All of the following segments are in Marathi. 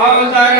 Kalau.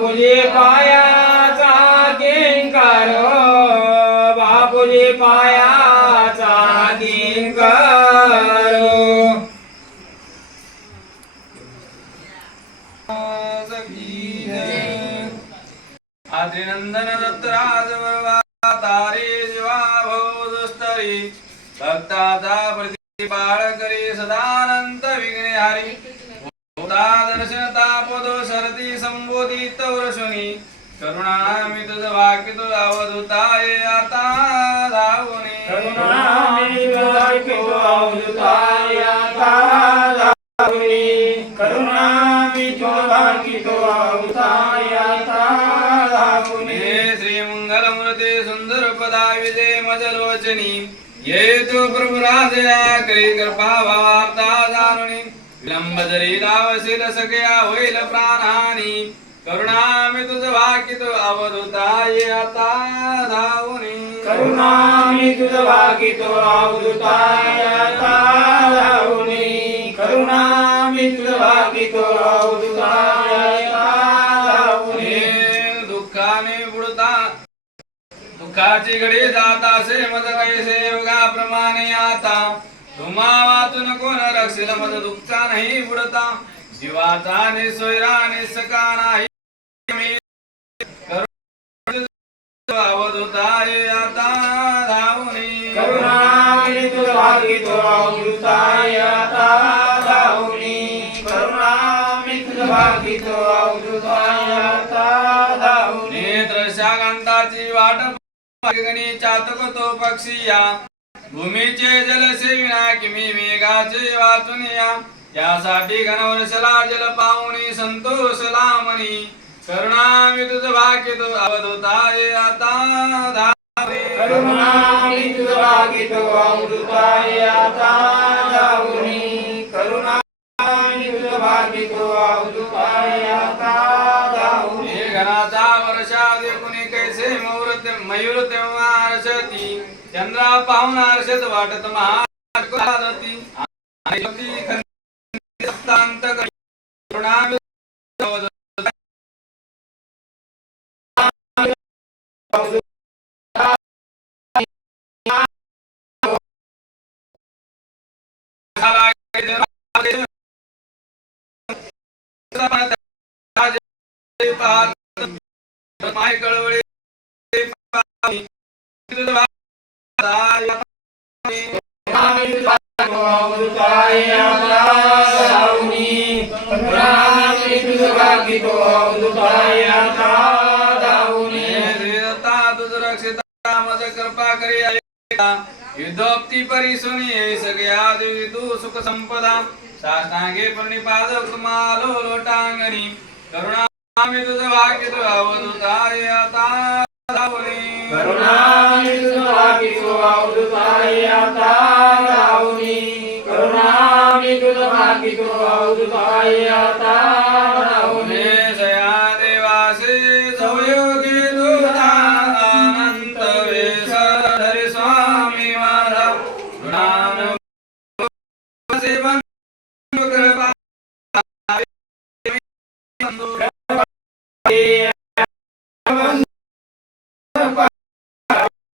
बापुजी पायाचा किंकर बापुजी पायाचा किंकरो. आदिनंदन दत्तराज तारे जीवा भवदस्तरी भक्ताचा प्रतिपाळ करी सदा सरती संबोधित वरशुनी करुणा मी तुझ वाक्य तुझ अवधुताय आता धावणे करुणामी तुझा अवधुताय आता धावणी करुणामी तुझा अवधुताय आता धावणी श्री मंगल मूर्ती सुंदर पदा विजय मजलोचनी. ये तू प्रभु राजया करी कृपा वार्ता जाणुनी विलंब जरी लावशील सगळ्या होईल प्राणहानी करुणा मी तुझ वाक्य तू अवधुताय आता धावणी करुणामी तुझ भागितो अवधुताय आता धावणी करुणामी तुझ भागितो अवधुताय आता धावणी हे दुःखाने बुडता. दुःखाची घडी जात असे मज कैसे योगाप्रमाणे आता. तुम्हा वाचून कोण रक्षिल मज दुःखा नाही बुडता. जीवाचा निसोयरा निसका नाही करुण अवधुताय आता धावणी. करुणामी तुझ भागितो अवधुताय आता धावणी. करुणामी तुझ भागितो अवधुताय आता धावणी. नेत्र शाकांताची वाट गणी चातक तो पक्षिया भूमीचे किमी मेघाचे वाचून या. यासाठी घनवर्षला जल पाहुणी संतोष लामणी. करुणा मी तुझ भाग्य तो अवधुताय आता धावे करुणामी तुझ भागितो अमृताय आता धावणी करुणामी तुझ भागितो अमृताय आता धावणी हे घराचा वर्षा देखुनी कैसे मुहूर्त मयूर तेव्हा हर्षती चंद्रा पाहून माय कळवळे अमृताय आता करी युद्धोक्ती परी सुनी सगळ्या देवी तू सुख संपदा. साष्टांगे प्रणिपाद कुमालो लोटांगणी. करुणामी तुझ भाग्य तू अवधुताय आता धावणी करुणामी तुझ भाग्य तू अवधुताय आता धावणी करुणामी तुझ भाग्य तू अवधुताय आता